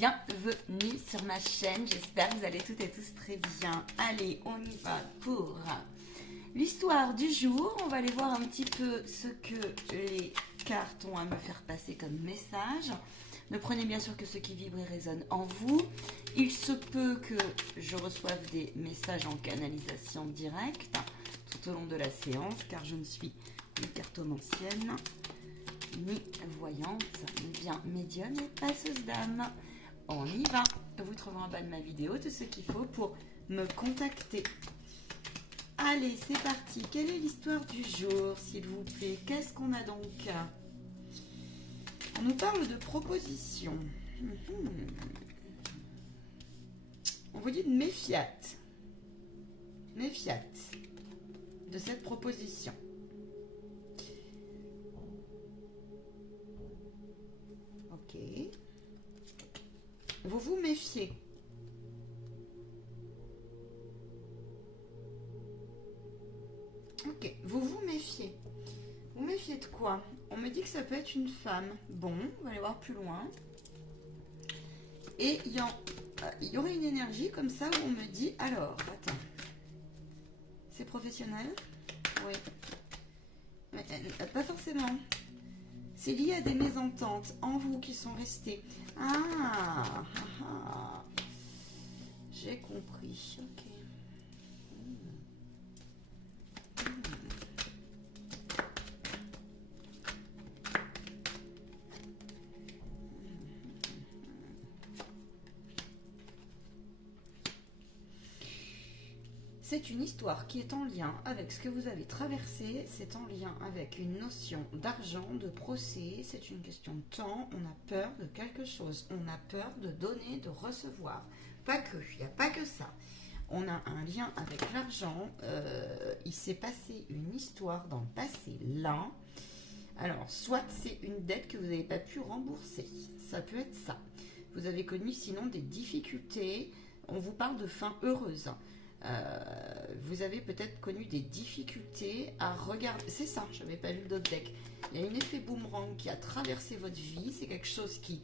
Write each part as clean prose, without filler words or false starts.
bienvenue sur ma chaîne, j'espère que vous allez toutes et tous très bien. Allez, on y va pour l'histoire du jour. On va aller voir un petit peu ce que les cartes ont à me faire passer comme message. Ne prenez bien sûr que ce qui vibre et résonne en vous. Il se peut que je reçoive des messages en canalisation directe tout au long de la séance, car je ne suis ni cartomancienne, ni voyante, ni bien médium et passeuse d'âme. On y va. Vous trouverez en bas de ma vidéo tout ce qu'il faut pour me contacter. Allez, c'est parti. Quelle est l'histoire du jour, s'il vous plaît? Qu'est-ce qu'on a donc? On nous parle de proposition. On vous dit de méfiate. Méfiate de cette proposition. Ok. Vous vous méfiez. Ok, vous vous méfiez. Vous méfiez de quoi? On me dit que ça peut être une femme. Bon, on va aller voir plus loin. Et il y aurait une énergie comme ça où on me dit, alors, attends. C'est professionnel? Oui. Mais, pas forcément. C'est lié à des mésententes en vous qui sont restées. J'ai compris. Ok. C'est une histoire qui est en lien avec ce que vous avez traversé, c'est en lien avec une notion d'argent, de procès, c'est une question de temps, on a peur de quelque chose, on a peur de donner, de recevoir. Pas que, il n'y a pas que ça. On a un lien avec l'argent, il s'est passé une histoire dans le passé là. Alors, soit c'est une dette que vous n'avez pas pu rembourser, ça peut être ça. Vous avez connu sinon des difficultés, on vous parle de fin heureuse. Vous avez peut-être connu des difficultés à regarder. C'est ça, je n'avais pas lu le deck. Il y a un effet boomerang qui a traversé votre vie. C'est quelque chose qui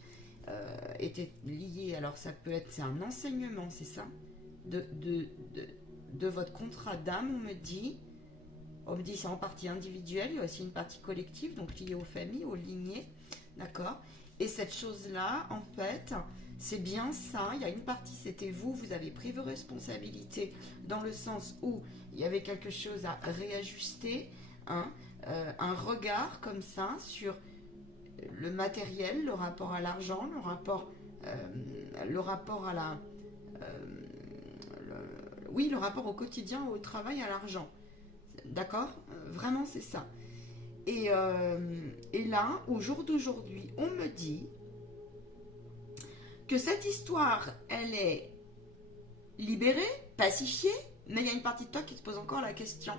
était lié. Alors, ça peut être, c'est un enseignement, c'est ça, de votre contrat d'âme, on me dit. On me dit c'est en partie individuelle. Il y a aussi une partie collective, donc liée aux familles, aux lignées. D'accord? Et cette chose-là, en fait, c'est bien ça. Il y a une partie, c'était vous. Vous avez pris vos responsabilités dans le sens où il y avait quelque chose à réajuster. Hein, un regard comme ça sur le matériel, le rapport à l'argent, le rapport à la... le rapport au quotidien, au travail, à l'argent. D'accord? Vraiment, c'est ça. Et là, au jour d'aujourd'hui, on me dit que cette histoire, elle est libérée, pacifiée, mais il y a une partie de toi qui te pose encore la question.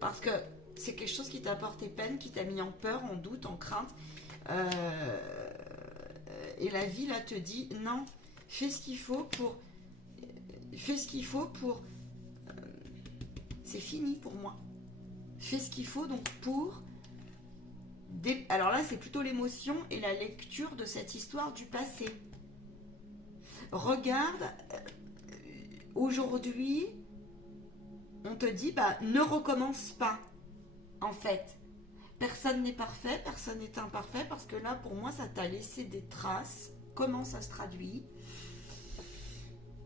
Parce que c'est quelque chose qui t'a apporté peine, qui t'a mis en peur, en doute, en crainte. Et la vie, là, te dit, non, fais ce qu'il faut pour... Fais ce qu'il faut pour... c'est fini pour moi. Fais ce qu'il faut donc pour... Alors là, c'est plutôt l'émotion et la lecture de cette histoire du passé. Regarde, aujourd'hui, on te dit, bah, ne recommence pas, en fait. Personne n'est parfait, personne n'est imparfait, parce que là, pour moi, ça t'a laissé des traces. Comment ça se traduit?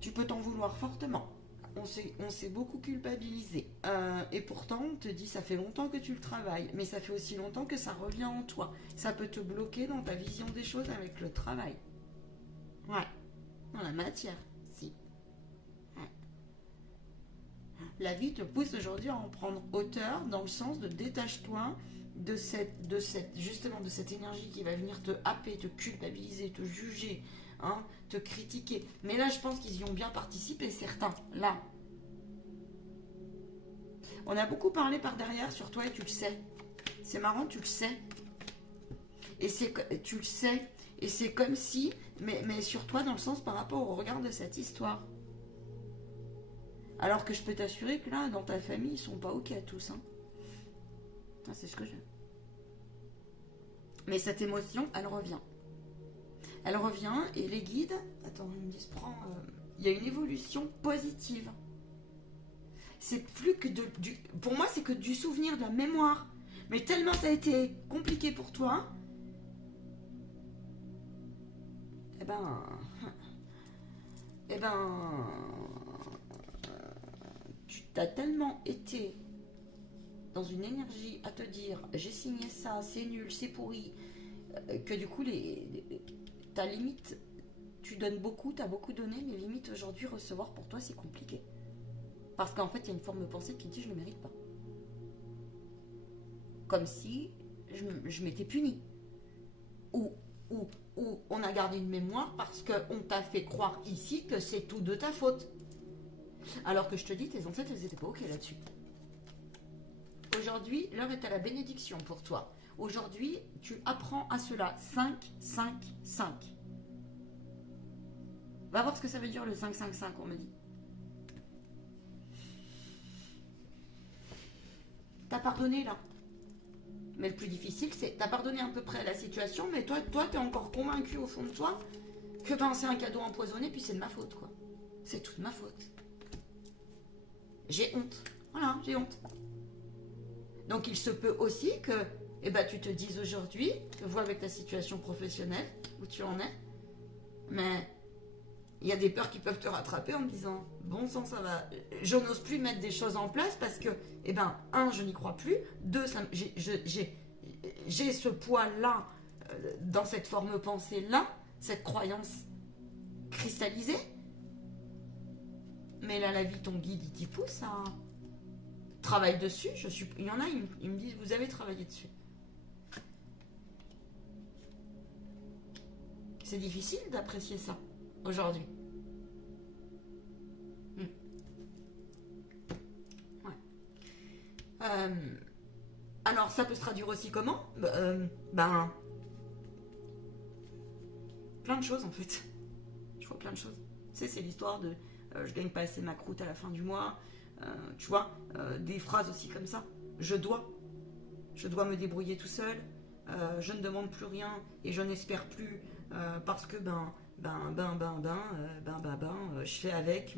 Tu peux t'en vouloir fortement. On s'est beaucoup culpabilisé. Et pourtant, on te dit, ça fait longtemps que tu le travailles, mais ça fait aussi longtemps que ça revient en toi. Ça peut te bloquer dans ta vision des choses avec le travail. Ouais. Dans la matière, si. Ouais. La vie te pousse aujourd'hui à en prendre hauteur dans le sens de détache-toi justement de cette énergie qui va venir te happer, te culpabiliser, te juger, hein, te critiquer. Mais là, je pense qu'ils y ont bien participé, certains. Là. On a beaucoup parlé par derrière sur toi et tu le sais. C'est marrant, tu le sais. Et tu le sais. Et c'est comme si, mais sur toi dans le sens par rapport au regard de cette histoire. Alors que je peux t'assurer que là, dans ta famille, ils sont pas ok à tous. Hein. C'est ce que j'ai. Mais cette émotion, elle revient. Elle revient et les guides, attends, ils me disent, il y a une évolution positive. C'est plus que pour moi, c'est que du souvenir, de la mémoire. Mais tellement ça a été compliqué pour toi, eh ben, tu t'as tellement été dans une énergie à te dire, j'ai signé ça, c'est nul, c'est pourri, que du coup, ta limite, tu donnes beaucoup, tu as beaucoup donné, mais limite aujourd'hui, recevoir pour toi, c'est compliqué. Parce qu'en fait, il y a une forme de pensée qui dit, je ne le mérite pas. Comme si je m'étais punie. Ou on a gardé une mémoire parce qu'on t'a fait croire ici que c'est tout de ta faute. Alors que je te dis, tes ancêtres, elles n'étaient pas OK là-dessus. Aujourd'hui, l'heure est à la bénédiction pour toi. Aujourd'hui, tu apprends à cela. 5, 5, 5. Va voir ce que ça veut dire le 5, 5, 5, on me dit. T'as pardonné là. Mais le plus difficile, c'est t'as pardonné à peu près la situation, mais toi t'es encore convaincu au fond de toi que c'est un cadeau empoisonné, puis c'est de ma faute, quoi. C'est toute ma faute. J'ai honte. Voilà, j'ai honte. Donc il se peut aussi que tu te dises aujourd'hui, vois avec ta situation professionnelle, où tu en es, mais il y a des peurs qui peuvent te rattraper en me disant, bon sang, ça va, je n'ose plus mettre des choses en place parce que, un, je n'y crois plus, deux, j'ai ce poids-là, dans cette forme pensée-là, cette croyance cristallisée, mais là, la vie, ton guide, il t'y pousse à travailler dessus. Il y en a, ils me disent, vous avez travaillé dessus. C'est difficile d'apprécier ça aujourd'hui. Ouais. Alors, ça peut se traduire aussi comment? Plein de choses en fait. Je vois plein de choses. Tu sais, c'est l'histoire de je gagne pas assez ma croûte à la fin du mois. Tu vois, des phrases aussi comme ça. Je dois me débrouiller tout seul. Je ne demande plus rien et je n'espère plus parce que je fais avec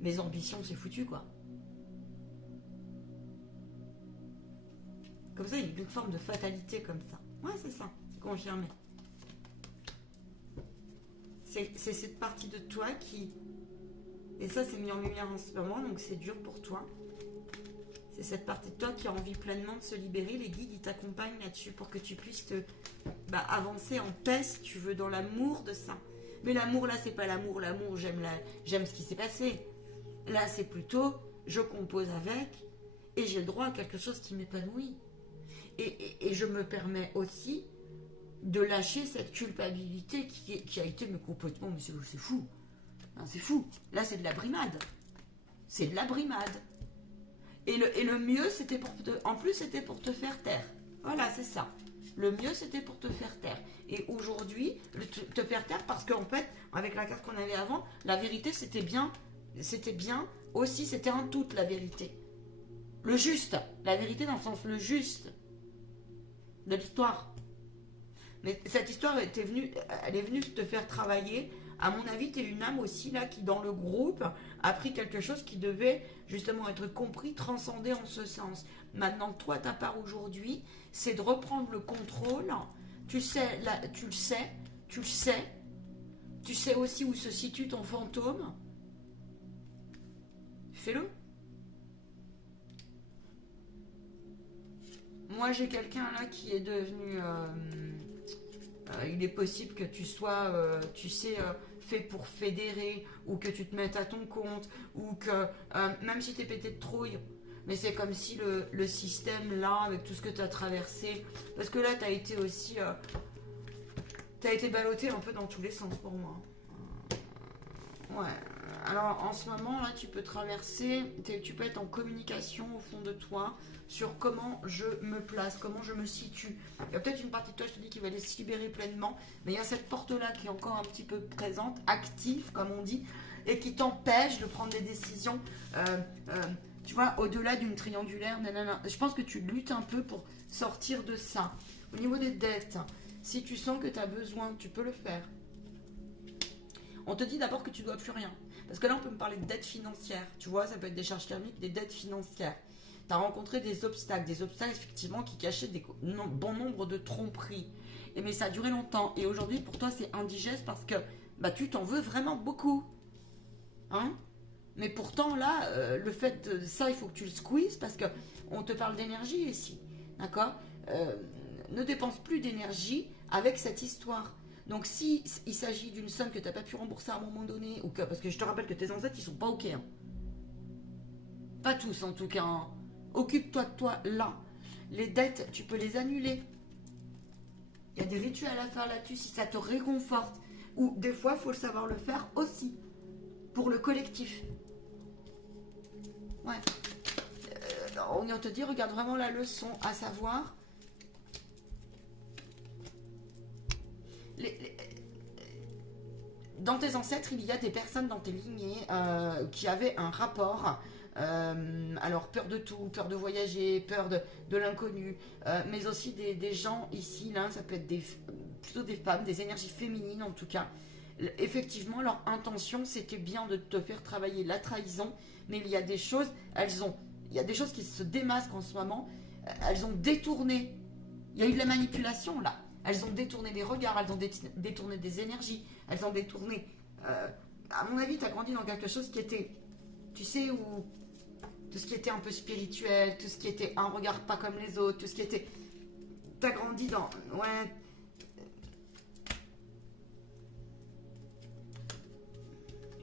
mes ambitions, c'est foutu quoi. Comme ça, il y a une forme de fatalité comme ça. Ouais, c'est ça, c'est confirmé. C'est cette partie de toi qui... Et ça, c'est mis en lumière en ce moment, donc c'est dur pour toi. C'est cette partie de toi qui a envie pleinement de se libérer. Les guides, ils t'accompagnent là-dessus pour que tu puisses avancer en paix, si tu veux, dans l'amour de ça. Mais l'amour, là, c'est pas l'amour. L'amour, j'aime ce qui s'est passé. Là, c'est plutôt, je compose avec et j'ai le droit à quelque chose qui m'épanouit. Et je me permets aussi de lâcher cette culpabilité qui a été complètement... Mais c'est fou. Hein, c'est fou. Là, c'est de la brimade. C'est de la brimade. Et le mieux, c'était en plus, c'était pour te faire taire. Voilà, c'est ça. Le mieux, c'était pour te faire taire. Et aujourd'hui, te faire taire parce qu'en fait, avec la carte qu'on avait avant, la vérité, c'était bien aussi, c'était un tout, la vérité. Le juste. La vérité dans le sens le juste de l'histoire. Mais cette histoire elle est venue te faire travailler. À mon avis, tu es une âme aussi là qui, dans le groupe, a pris quelque chose qui devait justement être compris, transcendé en ce sens. Maintenant, toi, ta part aujourd'hui, c'est de reprendre le contrôle. Tu sais aussi où se situe ton fantôme. Fais-le. Moi, j'ai quelqu'un là qui est devenu... il est possible que tu sois, fait pour fédérer, ou que tu te mettes à ton compte, ou que, même si tu es pété de trouille, mais c'est comme si le système là, avec tout ce que tu as traversé, parce que là, tu as été aussi... tu as été ballotté un peu dans tous les sens pour moi. Ouais. Alors, en ce moment, là, tu peux traverser, tu peux être en communication au fond de toi sur comment je me place, comment je me situe. Il y a peut-être une partie de toi, je te dis, qui va aller se libérer pleinement, mais il y a cette porte-là qui est encore un petit peu présente, active, comme on dit, et qui t'empêche de prendre des décisions, tu vois, au-delà d'une triangulaire. Nanana. Je pense que tu luttes un peu pour sortir de ça. Au niveau des dettes, si tu sens que tu as besoin, tu peux le faire. On te dit d'abord que tu dois plus rien. Parce que là, on peut me parler de dettes financières. Tu vois, ça peut être des charges karmiques, des dettes financières. Tu as rencontré des obstacles effectivement qui cachaient bon nombre de tromperies. Mais ça a duré longtemps. Et aujourd'hui, pour toi, c'est indigeste parce que bah, tu t'en veux vraiment beaucoup. Hein? Mais pourtant, là, le fait de ça, il faut que tu le squeezes parce qu'on te parle d'énergie ici. D'accord? Ne dépense plus d'énergie avec cette histoire. Donc, si il s'agit d'une somme que tu n'as pas pu rembourser à un moment donné, ou que, parce que je te rappelle que tes ancêtres, ils sont pas OK. Hein. Pas tous, en tout cas. Hein. Occupe-toi de toi, là. Les dettes, tu peux les annuler. Il y a des rituels à faire là-dessus si ça te réconforte. Ou des fois, il faut le savoir le faire aussi. Pour le collectif. Ouais. On te dit, regarde vraiment la leçon, à savoir... Dans tes ancêtres, il y a des personnes dans tes lignées qui avaient un rapport. Alors, peur de tout, peur de voyager, peur de l'inconnu, mais aussi des gens ici, là, ça peut être plutôt des femmes, des énergies féminines en tout cas. Effectivement, leur intention, c'était bien de te faire travailler la trahison, mais il y a des choses, il y a des choses qui se démasquent en ce moment. Elles ont détourné. Il y a eu de la manipulation là. Elles ont détourné des regards, elles ont détourné des énergies, elles ont détourné... à mon avis, tu as grandi dans quelque chose qui était, tu sais, où tout ce qui était un peu spirituel, tout ce qui était un regard pas comme les autres, tout ce qui était... Tu as grandi dans... Ouais...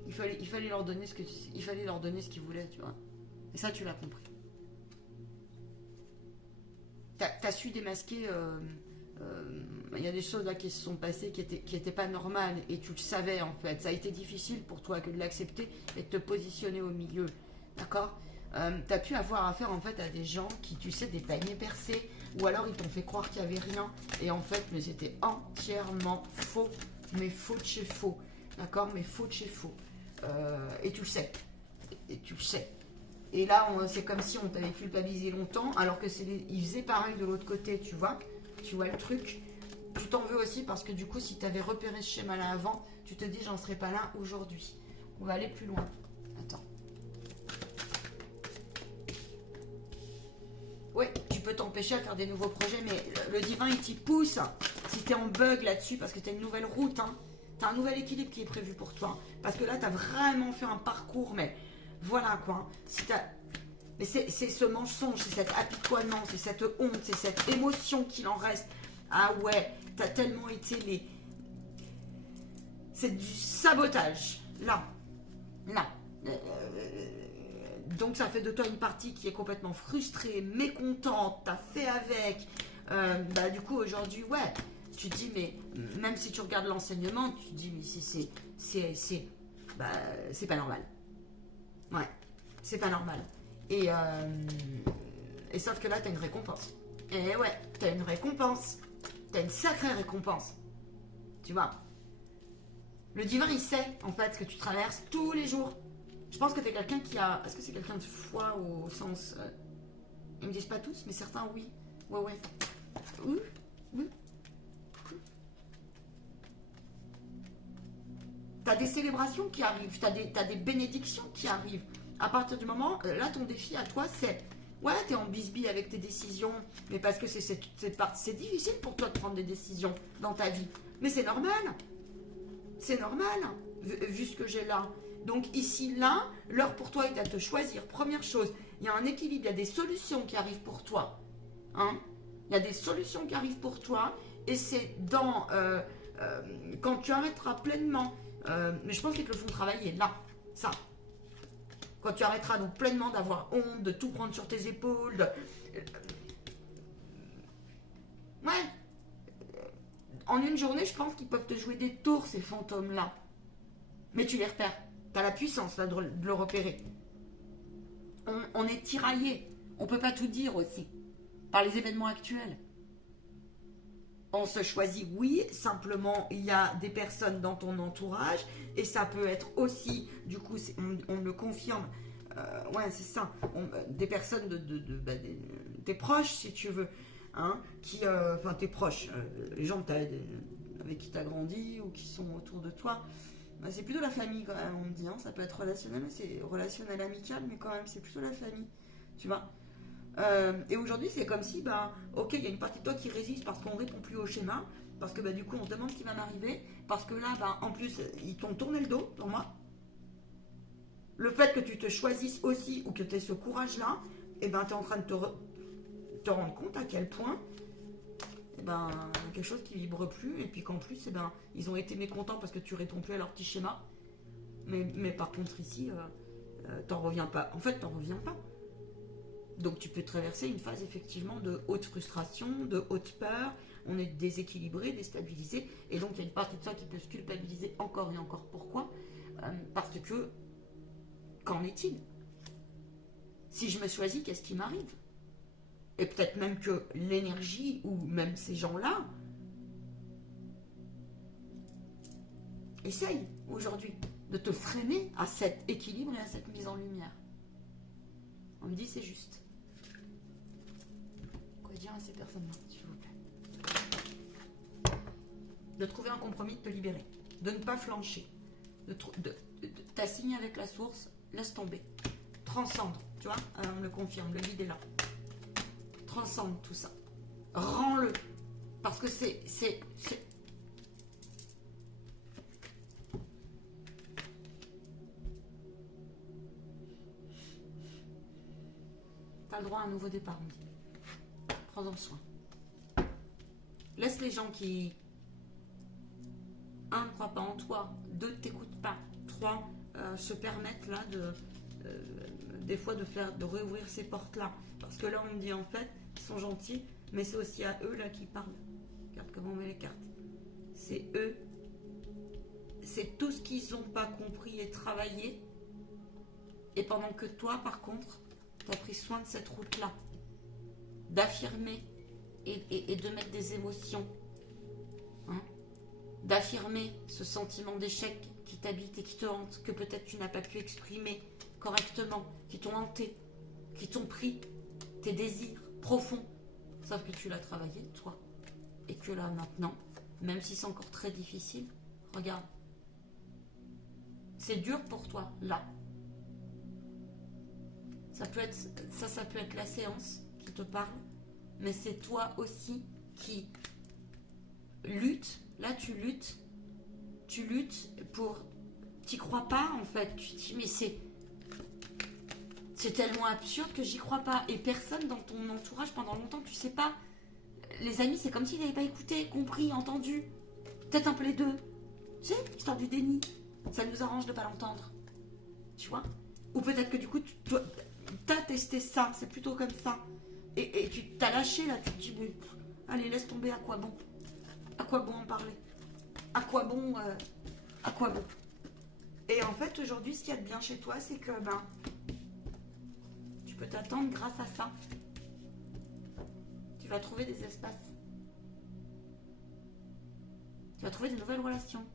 Il fallait leur donner il fallait leur donner ce qu'ils voulaient, tu vois. Et ça, tu l'as compris. T'as su démasquer... il y a des choses là qui se sont passées qui étaient pas normales et tu le savais en fait. Ça a été difficile pour toi que de l'accepter et de te positionner au milieu. D'accord? Tu as pu avoir affaire en fait à des gens qui, tu sais, des paniers percés ou alors ils t'ont fait croire qu'il n'y avait rien et en fait, mais c'était entièrement faux. Mais faux de chez faux. D'accord? Mais faux de chez faux. Et tu le sais. Et tu le sais. Et là, c'est comme si on t'avait culpabilisé longtemps alors que ils faisaient pareil de l'autre côté, tu vois? Tu vois le truc, tu t'en veux aussi parce que du coup, si tu avais repéré ce schéma-là avant, tu te dis, j'en serais pas là aujourd'hui. On va aller plus loin. Attends. Oui, tu peux t'empêcher à faire des nouveaux projets, mais le divin, il t'y pousse. Si tu es en bug là-dessus, parce que tu as une nouvelle route, hein, tu as un nouvel équilibre qui est prévu pour toi. Parce que là, tu as vraiment fait un parcours, mais voilà quoi. Si t'as... Mais c'est ce mensonge, c'est cet apitoiement, c'est cette honte, c'est cette émotion qu'il en reste. Ah ouais, t'as tellement été c'est du sabotage. Là. Donc ça fait de toi une partie qui est complètement frustrée, mécontente, t'as fait avec. Bah du coup aujourd'hui, ouais, tu te dis, mais même si tu regardes l'enseignement, tu te dis, mais c'est pas normal. Ouais, c'est pas normal. Et sauf que là, t'as une récompense. Et ouais, t'as une récompense. T'as une sacrée récompense. Tu vois. Le divin, il sait, en fait, ce que tu traverses tous les jours. Je pense que t'es quelqu'un qui a... Est-ce que c'est quelqu'un de foi au sens... Ils me disent pas tous, mais certains, oui. Ouais. Oui. T'as des célébrations qui arrivent. T'as des bénédictions qui arrivent. À partir du moment, là, ton défi à toi, c'est... Ouais, t'es en bisbille avec tes décisions, mais parce que c'est difficile pour toi de prendre des décisions dans ta vie. Mais c'est normal. C'est normal, vu ce que j'ai là. Donc ici, là, l'heure pour toi est à te choisir. Première chose, il y a un équilibre, il y a des solutions qui arrivent pour toi. Hein? Il y a des solutions qui arrivent pour toi, et c'est dans... quand tu arrêteras pleinement... mais je pense qu'ils te le font travailler, là, ça. Quand tu arrêteras donc pleinement d'avoir honte, de tout prendre sur tes épaules, ouais. En une journée, je pense qu'ils peuvent te jouer des tours, ces fantômes-là. Mais tu les repères. Tu as la puissance là, de le repérer. On est tiraillé. On ne peut pas tout dire aussi. Par les événements actuels. On se choisit, oui, simplement il y a des personnes dans ton entourage et ça peut être aussi, du coup, on me le confirme, ouais, c'est ça, des personnes tes proches, si tu veux, hein, enfin tes proches, les gens avec qui tu as grandi ou qui sont autour de toi, Bah, c'est plutôt la famille quand même, on me dit. Hein. Ça peut être relationnel, mais c'est relationnel amical, mais quand même, c'est plutôt la famille. Tu vois. Et aujourd'hui, c'est comme si, bah, ok, il y a une partie de toi qui résiste parce qu'on répond plus au schéma, parce que bah, du coup, on se demande ce qui va m'arriver, parce que là, bah, en plus, ils t'ont tourné le dos pour moi. Le fait que tu te choisisses aussi ou que tu aies ce courage-là, et ben, tu es en train de te rendre compte à quel point et ben, quelque chose qui vibre plus, et puis qu'en plus, et ben, ils ont été mécontents parce que tu réponds plus à leur petit schéma. Mais par contre, ici, t'en reviens pas. En fait, t'en reviens pas. Donc, tu peux traverser une phase effectivement de haute frustration, de haute peur. On est déséquilibré, déstabilisé, et donc il y a une partie de ça qui peut se culpabiliser encore et encore. Pourquoi? Parce que, qu'en est-il? Si je me choisis, qu'est-ce qui m'arrive? Et peut-être même que l'énergie, ou même ces gens-là, essayent aujourd'hui de te freiner à cet équilibre et à cette mise en lumière. On me dit c'est juste. Quoi dire à ces personnes-là, s'il vous plaît? De trouver un compromis, de te libérer. De ne pas flancher. T'as signé avec la source, laisse tomber. Transcende, tu vois, on le confirme, le vide est là. Transcende tout ça. Rends-le. Parce que c'est... T'as le droit à un nouveau départ, on dit. Prends-en soin. Laisse les gens qui... 1, ne croient pas en toi. 2, ne t'écoutent pas. 3, se permettent là de... des fois de réouvrir ces portes-là. Parce que là, on me dit en fait, ils sont gentils, mais c'est aussi à eux là qui parlent. Regarde comment on met les cartes. C'est eux. C'est tout ce qu'ils n'ont pas compris et travaillé. Et pendant que toi, par contre, tu as pris soin de cette route-là. D'affirmer et de mettre des émotions. Hein, d'affirmer ce sentiment d'échec qui t'habite et qui te hante, que peut-être tu n'as pas pu exprimer correctement, qui t'ont hanté, qui t'ont pris tes désirs profonds, sauf que tu l'as travaillé, toi. Et que là, maintenant, même si c'est encore très difficile, regarde. C'est dur pour toi, là. Ça peut être la séance qui te parle, mais c'est toi aussi qui lutte. Là, tu luttes pour... T'y crois pas, en fait. Tu te dis, mais c'est tellement absurde que j'y crois pas. Et personne dans ton entourage, pendant longtemps, tu sais pas. Les amis, c'est comme s'ils n'avaient pas écouté, compris, entendu. Peut-être un peu les deux. Tu sais, histoire du déni. Ça nous arrange de pas l'entendre. Tu vois? Ou peut-être que du coup, t'as testé ça, c'est plutôt comme ça. Et tu t'as lâché, là, tu te dis, mais, allez, laisse tomber, à quoi bon? À quoi bon en parler? À quoi bon À quoi bon? Et en fait, aujourd'hui, ce qu'il y a de bien chez toi, c'est que, ben, tu peux t'attendre grâce à ça. Tu vas trouver des espaces. Tu vas trouver des nouvelles relations.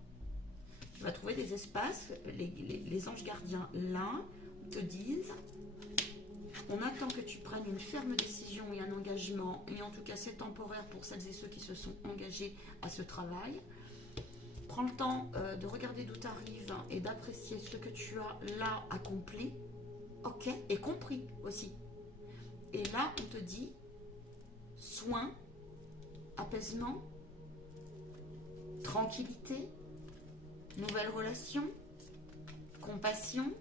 Tu vas trouver des espaces. Les anges gardiens, là, te disent, on attend que tu prennes une ferme décision et un engagement, et en tout cas, c'est temporaire pour celles et ceux qui se sont engagés à ce travail. Prends le temps de regarder d'où tu arrives et d'apprécier ce que tu as là accompli, ok, et compris aussi. Et là, on te dit soin, apaisement, tranquillité, nouvelle relation, compassion.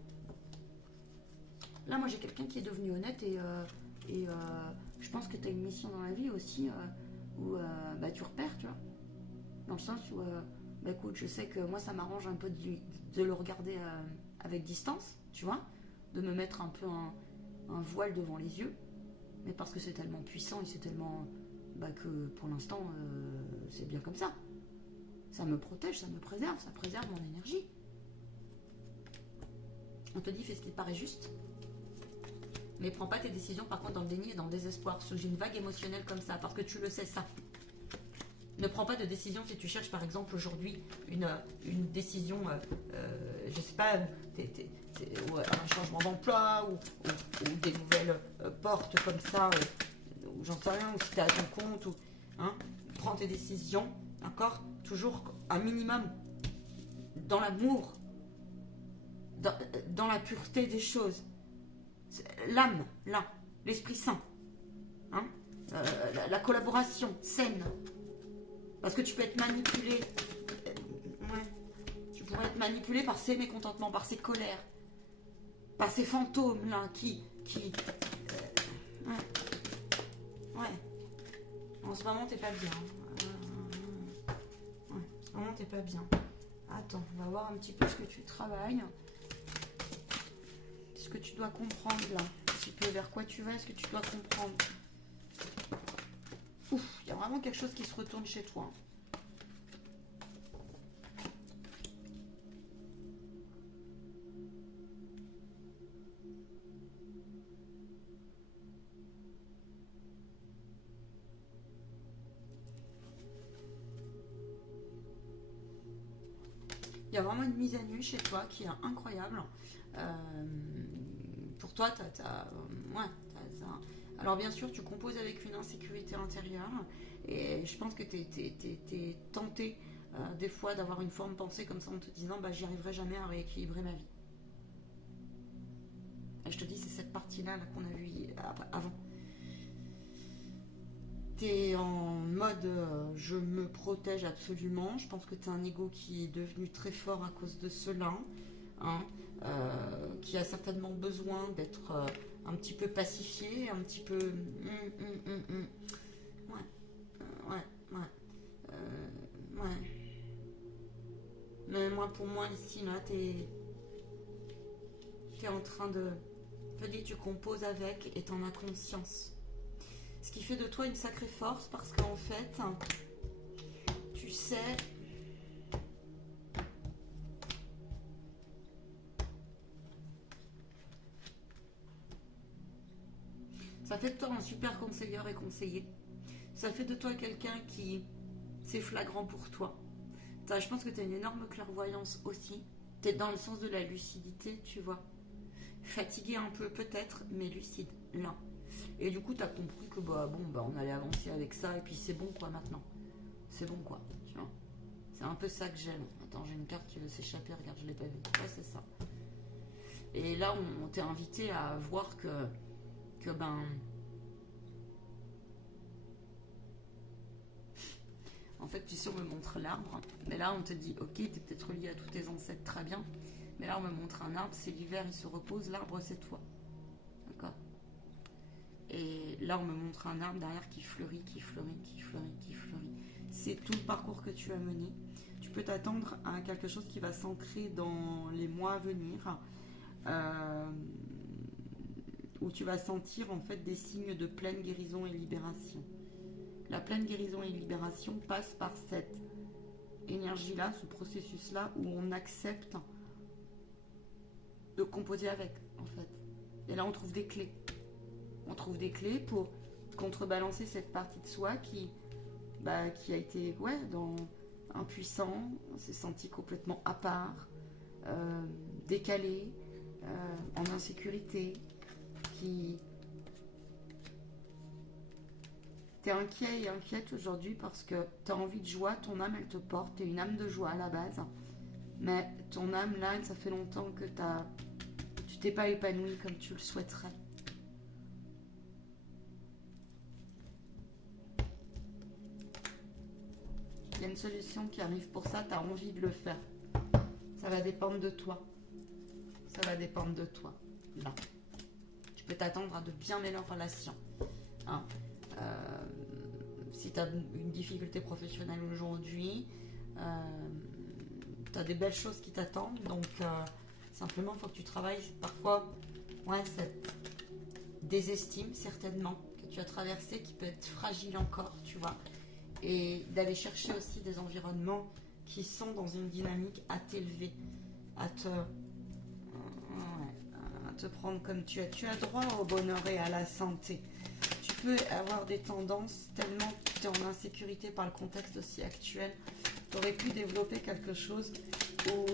Là, moi, j'ai quelqu'un qui est devenu honnête et je pense que tu as une mission dans la vie aussi où bah, tu repères, tu vois. Dans le sens où, bah, écoute, je sais que moi, ça m'arrange un peu de le regarder avec distance, tu vois, de me mettre un peu un voile devant les yeux, mais parce que c'est tellement puissant et c'est tellement... Bah, que pour l'instant, c'est bien comme ça. Ça me protège, ça me préserve, ça préserve mon énergie. On te dit, fais ce qui te paraît juste. Mais prends pas tes décisions, par contre, dans le déni et dans le désespoir, sous une vague émotionnelle comme ça, parce que tu le sais, ça. Ne prends pas de décision si tu cherches, par exemple, aujourd'hui, une décision, je sais pas, un changement d'emploi, ou des nouvelles portes comme ça, ou j'en sais rien, ou si tu es à ton compte, ou, hein, prends tes décisions, d'accord? Toujours un minimum dans l'amour, dans la pureté des choses. L'âme, là, l'Esprit Saint. Hein, la collaboration saine. Parce que tu peux être manipulé. Ouais. Tu pourrais être manipulé par ces mécontentements, par ces colères, par ces fantômes là ouais. Ouais. En ce moment t'es pas bien. Ouais. En ce moment t'es pas bien. Attends, on va voir un petit peu ce que tu travailles. Ce que tu dois comprendre là. Un petit peu vers quoi tu vas, ce que tu dois comprendre. Ouf, il y a vraiment quelque chose qui se retourne chez toi. Il y a vraiment une mise à nu chez toi qui est incroyable. Pour toi, alors bien sûr, tu composes avec une insécurité intérieure. Et je pense que tu es tenté des fois d'avoir une forme pensée comme ça en te disant bah, j'y arriverai jamais à rééquilibrer ma vie. Et je te dis, c'est cette partie-là là, qu'on a vue avant. T'es en mode je me protège absolument. Je pense que tu as un ego qui est devenu très fort à cause de cela, hein, qui a certainement besoin d'être un petit peu pacifié, un petit peu. Ouais. Mais moi, pour moi, ici, là, t'es en train de. Je te dis, tu composes avec et t'en as conscience. Ce qui fait de toi une sacrée force parce qu'en fait, tu sais... Ça fait de toi un super conseilleur et conseiller. Ça fait de toi quelqu'un qui... C'est flagrant pour toi. Je pense que tu as une énorme clairvoyance aussi. Tu es dans le sens de la lucidité, tu vois. Fatigué un peu peut-être, mais lucide, là. Et du coup, tu as compris que on allait avancer avec ça et puis c'est bon quoi maintenant. C'est bon quoi, tu vois. C'est un peu ça que j'aime. Attends, j'ai une carte qui veut s'échapper, regarde, je l'ai pas vue. Ouais, c'est ça. Et là, on t'est invité à voir que en fait, tu sais, on me montre l'arbre. Mais là, on te dit, ok, t'es peut-être relié à tous tes ancêtres, très bien. Mais là, on me montre un arbre, c'est l'hiver, il se repose, l'arbre, c'est toi. D'accord ? Et là, on me montre un arbre derrière qui fleurit, qui fleurit, qui fleurit, qui fleurit. C'est tout le parcours que tu as mené. Tu peux t'attendre à quelque chose qui va s'ancrer dans les mois à venir, où tu vas sentir en fait des signes de pleine guérison et libération. La pleine guérison et libération passe par cette énergie-là, ce processus-là, où on accepte de composer avec, en fait. Et là, on trouve des clés. On trouve des clés pour contrebalancer cette partie de soi qui a été impuissant, s'est senti complètement à part, décalé, en insécurité, qui... T'es inquiet et inquiète aujourd'hui parce que t'as envie de joie, ton âme elle te porte, t'es une âme de joie à la base, mais ton âme là, ça fait longtemps que tu t'es pas épanoui comme tu le souhaiterais. Il y a une solution qui arrive pour ça, tu as envie de le faire. Ça va dépendre de toi. Ça va dépendre de toi. Là. Tu peux t'attendre à de bien meilleures relations. Hein. Si tu as une difficulté professionnelle aujourd'hui, tu as des belles choses qui t'attendent. Donc, simplement, il faut que tu travailles parfois cette désestime, certainement, que tu as traversée, qui peut être fragile encore, tu vois. Et d'aller chercher aussi des environnements qui sont dans une dynamique à t'élever, à te prendre comme tu es. Tu as droit au bonheur et à la santé. Tu peux avoir des tendances tellement tu es en insécurité par le contexte aussi actuel. Tu aurais pu développer quelque chose où...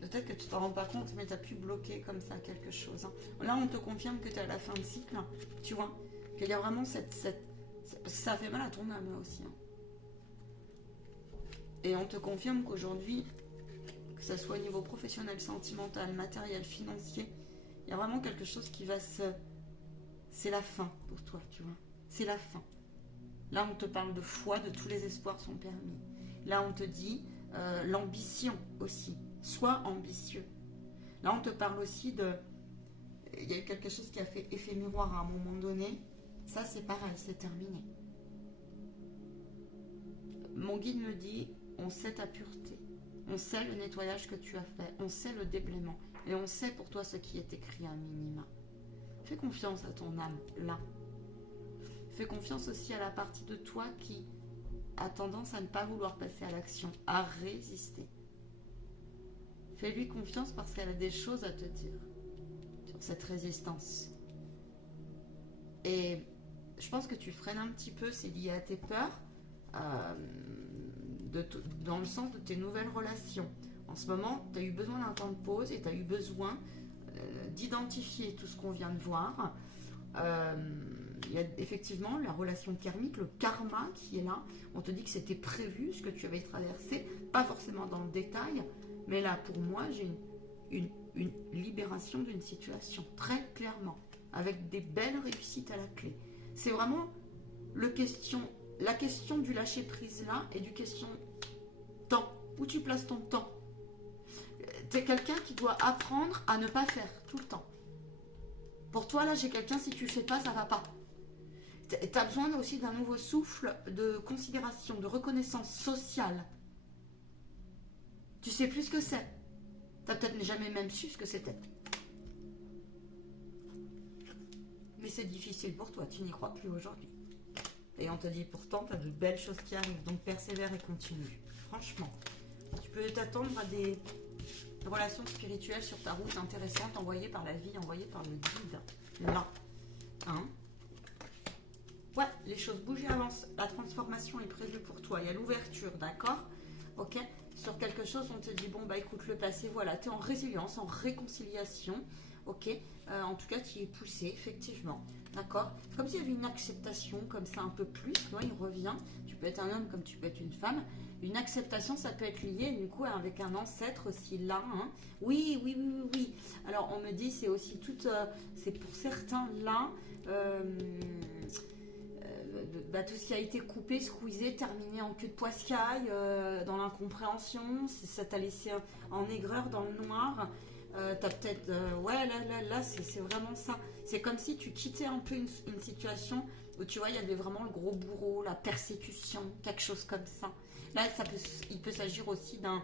Peut-être que tu t'en rends pas compte, mais tu as pu bloquer comme ça quelque chose. Hein. Là, on te confirme que tu es à la fin de cycle, tu vois, qu'il y a vraiment cette Parce que ça fait mal à ton âme là aussi. Hein. Et on te confirme qu'aujourd'hui, que ce soit au niveau professionnel, sentimental, matériel, financier, il y a vraiment quelque chose qui va se... C'est la fin pour toi, tu vois. C'est la fin. Là, on te parle de foi, de tous les espoirs sont permis. Là, on te dit l'ambition aussi. Sois ambitieux. Là, on te parle aussi de... Il y a eu quelque chose qui a fait effet miroir à un moment donné. Ça, c'est pareil, c'est terminé. Mon guide me dit, on sait ta pureté. On sait le nettoyage que tu as fait. On sait le déblaiement. Et on sait pour toi ce qui est écrit à minima. Fais confiance à ton âme, là. Fais confiance aussi à la partie de toi qui a tendance à ne pas vouloir passer à l'action, à résister. Fais-lui confiance parce qu'elle a des choses à te dire sur cette résistance. Et je pense que tu freines un petit peu, c'est lié à tes peurs, dans le sens de tes nouvelles relations. En ce moment, tu as eu besoin d'un temps de pause et tu as eu besoin d'identifier tout ce qu'on vient de voir. Il y a effectivement la relation karmique, le karma qui est là. On te dit que c'était prévu, ce que tu avais traversé, pas forcément dans le détail, mais là, pour moi, j'ai une libération d'une situation, très clairement, avec des belles réussites à la clé. C'est vraiment la question du lâcher-prise là et du question temps. Où tu places ton temps? Tu es quelqu'un qui doit apprendre à ne pas faire tout le temps. Pour toi, là, j'ai quelqu'un, si tu ne le fais pas, ça va pas. Tu as besoin aussi d'un nouveau souffle de considération, de reconnaissance sociale. Tu sais plus ce que c'est. Tu n'as peut-être jamais même su ce que c'était. Mais c'est difficile pour toi, tu n'y crois plus aujourd'hui. Et on te dit pourtant, tu as de belles choses qui arrivent, donc persévère et continue. Franchement, tu peux t'attendre à des relations spirituelles sur ta route intéressantes envoyées par la vie, envoyées par le guide. Là. Hein? Ouais, les choses bougent et avancent. La transformation est prévue pour toi. Il y a l'ouverture, d'accord? Ok? Sur quelque chose, on te dit, bon, bah écoute, le passé, voilà, tu es en résilience, en réconciliation. Ok? En tout cas, tu y es poussé, effectivement. D'accord? C'est comme s'il y avait une acceptation, comme ça, un peu plus. Tu vois, il revient. Tu peux être un homme comme tu peux être une femme. Une acceptation, ça peut être lié, du coup, avec un ancêtre aussi là. Hein. Oui, oui, oui, oui, oui. Alors, on me dit, c'est aussi tout... c'est pour certains là... tout ce qui a été coupé, squeezé, terminé en queue de poiscaille, dans l'incompréhension, ça t'a laissé en aigreur, dans le noir. T'as peut-être... ouais, là c'est vraiment ça. C'est comme si tu quittais un peu une situation où, tu vois, il y avait vraiment le gros bourreau, la persécution, quelque chose comme ça. Là, il peut s'agir aussi d'un...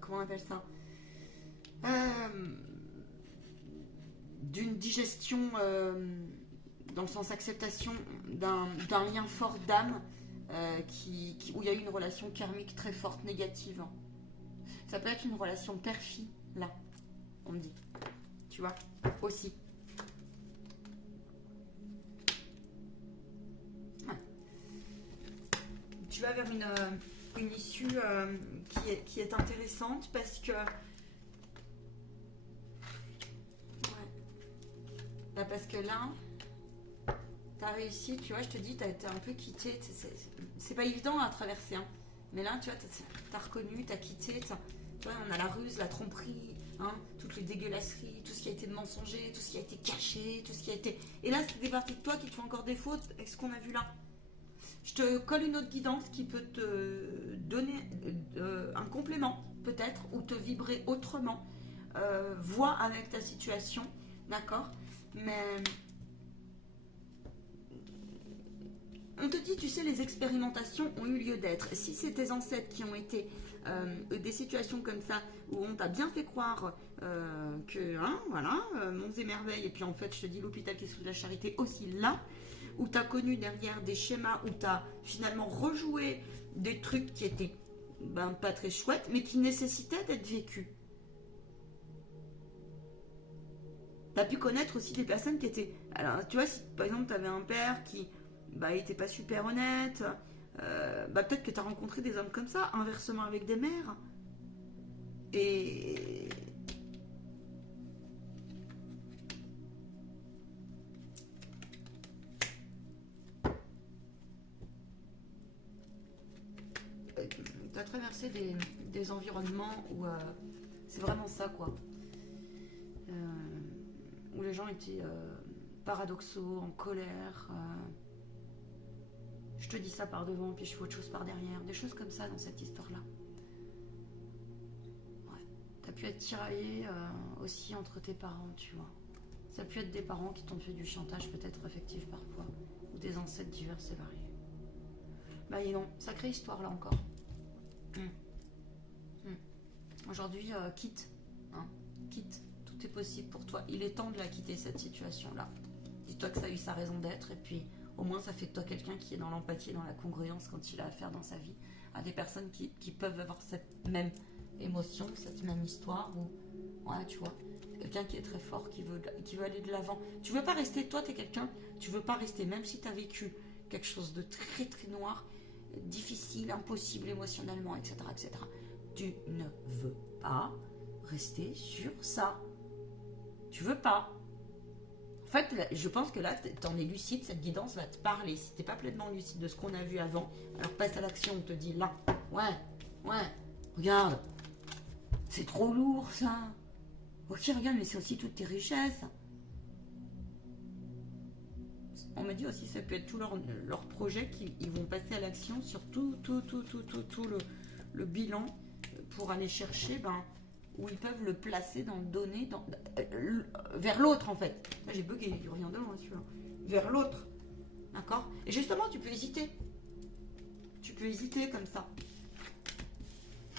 comment on appelle ça? D'une digestion... dans le sens acceptation d'un lien fort d'âme où il y a eu une relation karmique très forte, négative. Ça peut être une relation père-fille, là, on me dit. Tu vois, aussi. Ouais. Tu vas vers une issue qui est intéressante parce que... Ouais. Bah parce que là... T'as réussi, tu vois, je te dis, t'as été un peu quitté. C'est pas évident à traverser, hein. Mais là, tu vois, t'as reconnu, t'as quitté. Tu vois, on a la ruse, la tromperie, hein, toutes les dégueulasseries, tout ce qui a été mensonger, tout ce qui a été caché, tout ce qui a été... Et là, c'est des parties de toi qui te font encore défaut avec ce qu'on a vu là. Je te colle une autre guidance qui peut te donner un complément, peut-être, ou te vibrer autrement. Vois avec ta situation, d'accord? Mais... On te dit, tu sais, les expérimentations ont eu lieu d'être. Si c'est tes ancêtres qui ont été des situations comme ça, où on t'a bien fait croire que, hein, voilà, monts et merveilles, et puis en fait, je te dis, l'hôpital qui est sous la charité aussi là, où tu as connu derrière des schémas, où tu as finalement rejoué des trucs qui étaient pas très chouettes, mais qui nécessitaient d'être vécus. Tu as pu connaître aussi des personnes qui étaient... Alors, tu vois, si par exemple, tu avais un père qui... il était pas super honnête. Peut-être que tu as rencontré des hommes comme ça, inversement avec des mères. Et... traversé des environnements où c'est vraiment ça, quoi. Où les gens étaient paradoxaux, en colère. Je te dis ça par devant, puis je fais autre chose par derrière. Des choses comme ça dans cette histoire-là. Ouais. T'as pu être tiraillé aussi entre tes parents, tu vois. Ça a pu être des parents qui t'ont fait du chantage peut-être affectif parfois. Ou des ancêtres divers et variés. Bah et non, sacrée histoire là encore. Aujourd'hui, quitte. Hein, quitte. Tout est possible pour toi. Il est temps de la quitter, cette situation-là. Dis-toi que ça a eu sa raison d'être et puis au moins ça fait de toi quelqu'un qui est dans l'empathie et dans la congruence quand il a affaire dans sa vie à des personnes qui peuvent avoir cette même émotion, cette même histoire. Ou ouais, tu vois, quelqu'un qui est très fort, qui veut aller de l'avant. Tu veux pas rester, toi t'es quelqu'un, tu veux pas rester, même si t'as vécu quelque chose de très très noir, difficile, impossible émotionnellement, etc., etc. Tu ne veux pas rester sur ça. Tu veux pas. En fait, je pense que là, t'en es lucide, cette guidance va te parler. Si t'es pas pleinement lucide de ce qu'on a vu avant, alors passe à l'action, on te dit là, ouais, regarde, c'est trop lourd ça. Ok, regarde, mais c'est aussi toutes tes richesses. On me dit aussi, ça peut être tous leurs projets qui ils vont passer à l'action sur tout le bilan pour aller chercher, où ils peuvent le placer dans le donner, vers l'autre en fait. Là j'ai bugué, il n'y a rien de loin celui-là. Vers l'autre. D'accord? Et justement, tu peux hésiter. Tu peux hésiter comme ça.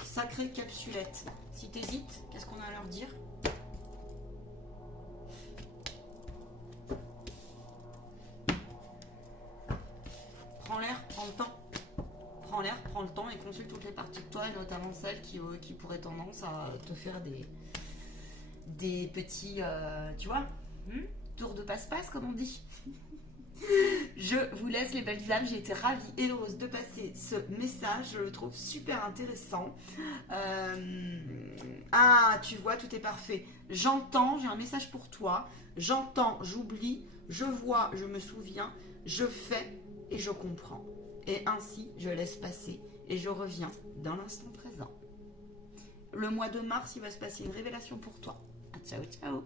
Sacrée capsulette. Si tu hésites, qu'est-ce qu'on a à leur dire? Prends l'air, prends le temps. Prends l'air, prends le temps et consulte toutes les parties de toi, et notamment celles qui pourraient tendance à te faire des petits, tu vois, tours de passe-passe, comme on dit. Je vous laisse les belles âmes, j'ai été ravie et heureuse de passer ce message, je le trouve super intéressant. Ah, tu vois, tout est parfait. J'entends, j'ai un message pour toi. J'entends, j'oublie, je vois, je me souviens, je fais et je comprends. Et ainsi, je laisse passer et je reviens dans l'instant présent. Le mois de mars, il va se passer une révélation pour toi. Ciao, ciao.